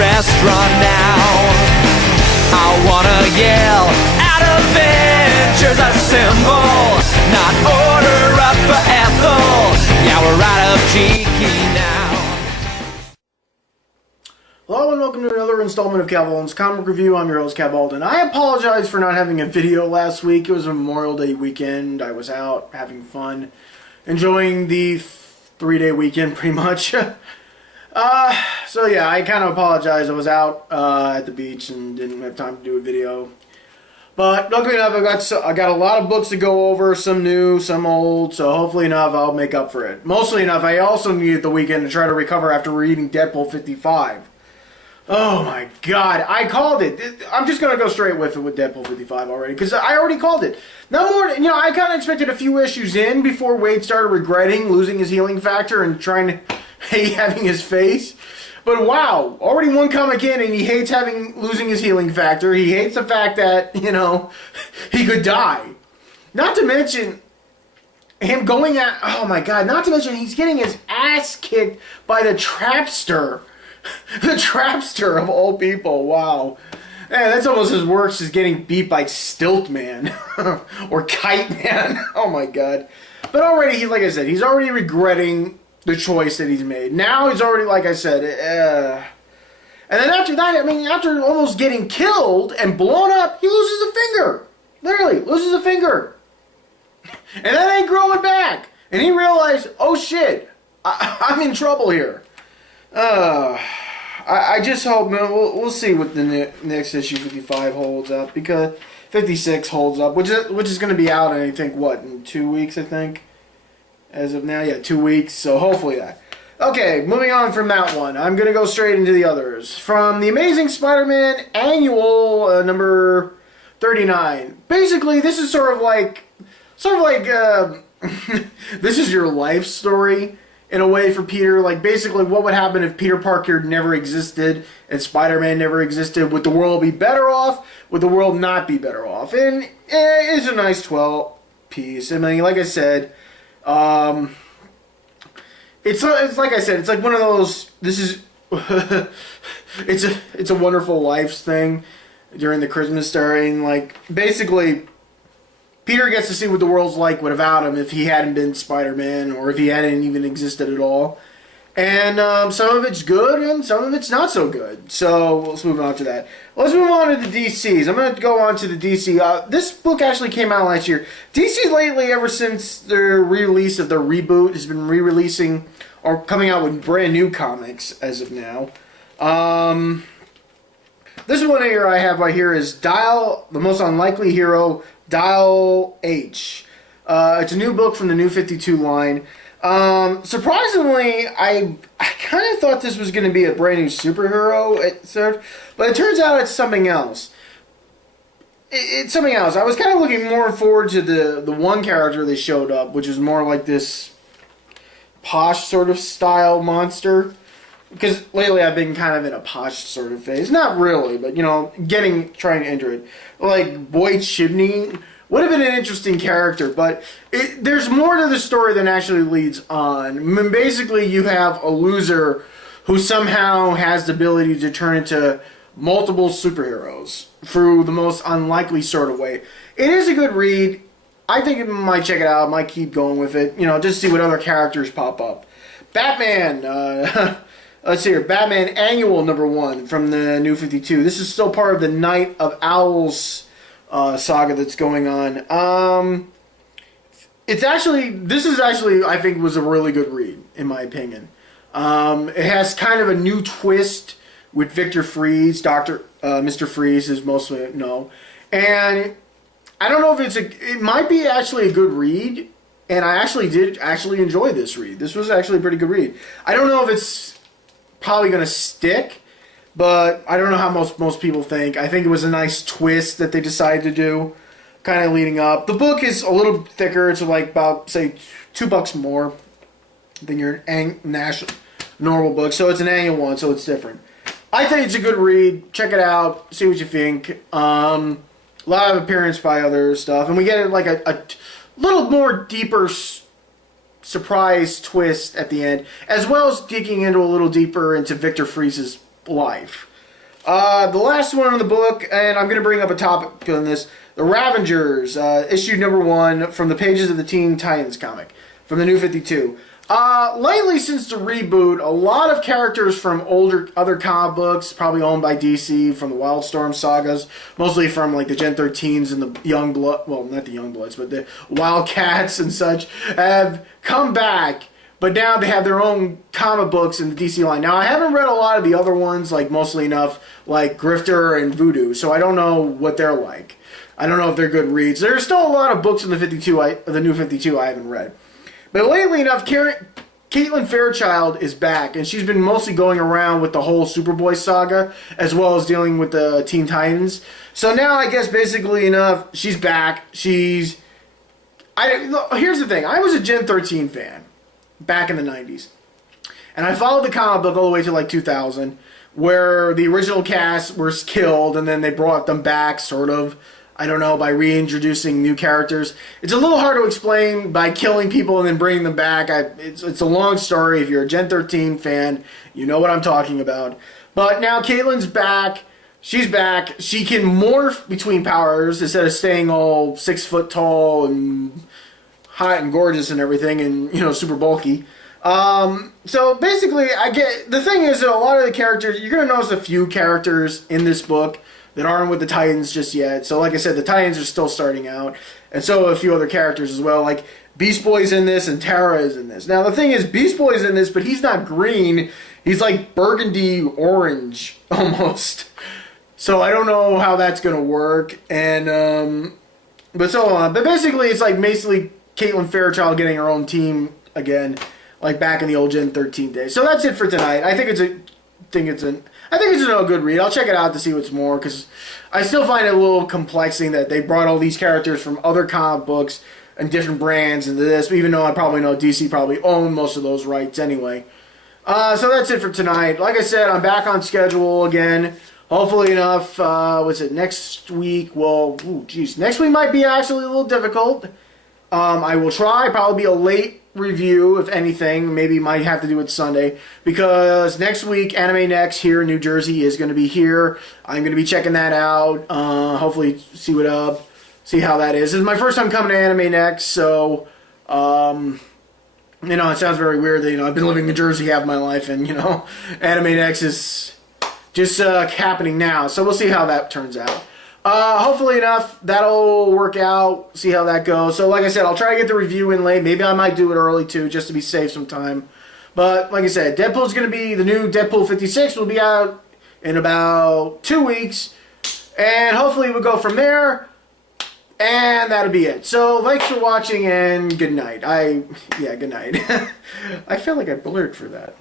restaurant now. I wanna yell out Avengers assemble, not order up for Ethel. Yeah, we're out of cheeky now. Hello and welcome to another installment of Kavalden's Comic Review. I'm your host, Kavalden. I apologize for not having a video last week. It was a Memorial Day weekend. I was out having fun, enjoying the 3-day weekend pretty much. So yeah, I kind of apologize. I was out at the beach and didn't have time to do a video. But luckily enough, I got a lot of books to go over, some new, some old, so hopefully enough I'll make up for it. Mostly enough, I also needed the weekend to try to recover after reading Deadpool 55. Oh my god, I called it. I'm just going to go straight with it with Deadpool 55 already, because I already called it. No more, I kind of expected a few issues in before Wade started regretting losing his healing factor and trying to hate having his face. But wow, already one comic in and he hates losing his healing factor. He hates the fact that, he could die. Not to mention him going at, oh my god, not to mention he's getting his ass kicked by the Trapster. The Trapster of all people, wow. Man, that's almost as worse as getting beat by Stilt Man. Or Kite Man. Oh my god. But already, like I said, he's already regretting the choice that he's made. Now he's already, like I said, and then after that, after almost getting killed and blown up, he loses a finger. Literally, loses a finger. And that ain't growing back. And he realized, oh shit, I'm in trouble here. I just hope, man, we'll see what the next issue 55 holds up, because 56 holds up, which is going to be out in, I think, what, in 2 weeks, I think? As of now, yeah, 2 weeks, so hopefully that. Okay, moving on from that one, I'm going to go straight into the others. From the Amazing Spiderman Annual, number 39. Basically, this is sort of like, this is your life story, in a way, for Peter. Like, basically, what would happen if Peter Parker never existed and Spider-Man never existed? Would the world be better off? Would the world not be better off? And it's a nice 12 piece. Like I said, it's like I said, it's like one of those, this is, it's a Wonderful Lives thing during the Christmas story, and like, basically, Peter gets to see what the world's like without him if he hadn't been Spider-Man, or if he hadn't even existed at all. And some of it's good, and some of it's not so good. So let's move on to that. Let's move on to the DCs. I'm going to go on to the DC. This book actually came out last year. DC lately, ever since their re-release of their reboot, has been re-releasing or coming out with brand new comics as of now. This one here I have right here is Dial, the Most Unlikely Hero, Dial H. It's a new book from the New 52 line. Surprisingly, I kind of thought this was going to be a brand new superhero, but it turns out it's something else. It's something else. I was kind of looking more forward to the one character they showed up, which is more like this posh sort of style monster. Because lately I've been kind of in a posh sort of phase. Not really, but, trying to enter it. Like, Boyd Chibney would have been an interesting character, but there's more to the story than actually leads on. Basically, you have a loser who somehow has the ability to turn into multiple superheroes through the most unlikely sort of way. It is a good read. I think I might check it out. Might keep going with it. Just see what other characters pop up. Batman. Let's see here. Batman Annual number 1 from the New 52. This is still part of the Night of Owls saga that's going on. This is actually, I think, was a really good read, in my opinion. It has kind of a new twist with Victor Freeze, Mr. Freeze, as most know. And I don't know if it might be actually a good read, and I actually did enjoy this read. This was actually a pretty good read. I don't know if it's probably going to stick, but I don't know how most people think. I think it was a nice twist that they decided to do, kind of leading up. The book is a little thicker. It's like about, say, $2 more than your normal book. So it's an annual one, so it's different. I think it's a good read. Check it out. See what you think. A lot of appearance by other stuff. And we get like a little more deeper surprise twist at the end, as well as digging into a little deeper into Victor Freeze's life. The last one in the book, and I'm going to bring up a topic on this, the Ravagers, issue number 1 from the pages of the Teen Titans comic, from the New 52. Lately, since the reboot, a lot of characters from other comic books, probably owned by DC, from the Wildstorm sagas, mostly from like the Gen 13s and the Youngblood, well, not the Youngbloods, but the Wildcats and such, have come back. But now they have their own comic books in the DC line. Now, I haven't read a lot of the other ones, like mostly enough, like Grifter and Voodoo, so I don't know what they're like. I don't know if they're good reads. There's still a lot of books in the New 52 I haven't read. But lately enough, Caitlin Fairchild is back, and she's been mostly going around with the whole Superboy saga, as well as dealing with the Teen Titans. So now, I guess, basically enough, she's back. Here's the thing. I was a Gen 13 fan back in the 90s. And I followed the comic book all the way to like 2000, where the original cast was killed, and then they brought them back, sort of, I don't know, by reintroducing new characters. It's a little hard to explain by killing people and then bringing them back. It's a long story. If you're a Gen 13 fan, you know what I'm talking about. But now Caitlin's back. She's back. She can morph between powers instead of staying all 6 foot tall and hot and gorgeous and everything and, you know, super bulky. So basically, the thing is that a lot of the characters, you're going to notice a few characters in this book that aren't with the Titans just yet. So like I said, the Titans are still starting out. And so are a few other characters as well. Like Beast Boy's in this and Tara is in this. Now the thing is, Beast Boy's in this, but he's not green. He's like burgundy orange almost. So I don't know how that's going to work. And, but basically it's like basically Caitlin Fairchild getting her own team again, like back in the old Gen 13 days. So that's it for tonight. I think it's a good read. I'll check it out to see what's more, because I still find it a little complexing that they brought all these characters from other comic books and different brands into this, even though I probably know DC probably owned most of those rights anyway. So that's it for tonight. Like I said, I'm back on schedule again. Hopefully enough, next week? Well, next week might be actually a little difficult. I will try, probably be a late review, if anything. Maybe might have to do it Sunday, because next week Anime Next here in New Jersey is going to be here. I'm going to be checking that out. Hopefully see how that is. This is my first time coming to Anime Next, so it sounds very weird that I've been living in New Jersey half my life, and Anime Next is just happening now. So we'll see how that turns out. Hopefully enough, that'll work out, see how that goes. So like I said, I'll try to get the review in late. Maybe I might do it early too, just to be safe some time. But like I said, the new Deadpool 56 will be out in about 2 weeks. And hopefully we'll go from there. And that'll be it. So thanks for watching and good night. Good night. I feel like I blurred for that.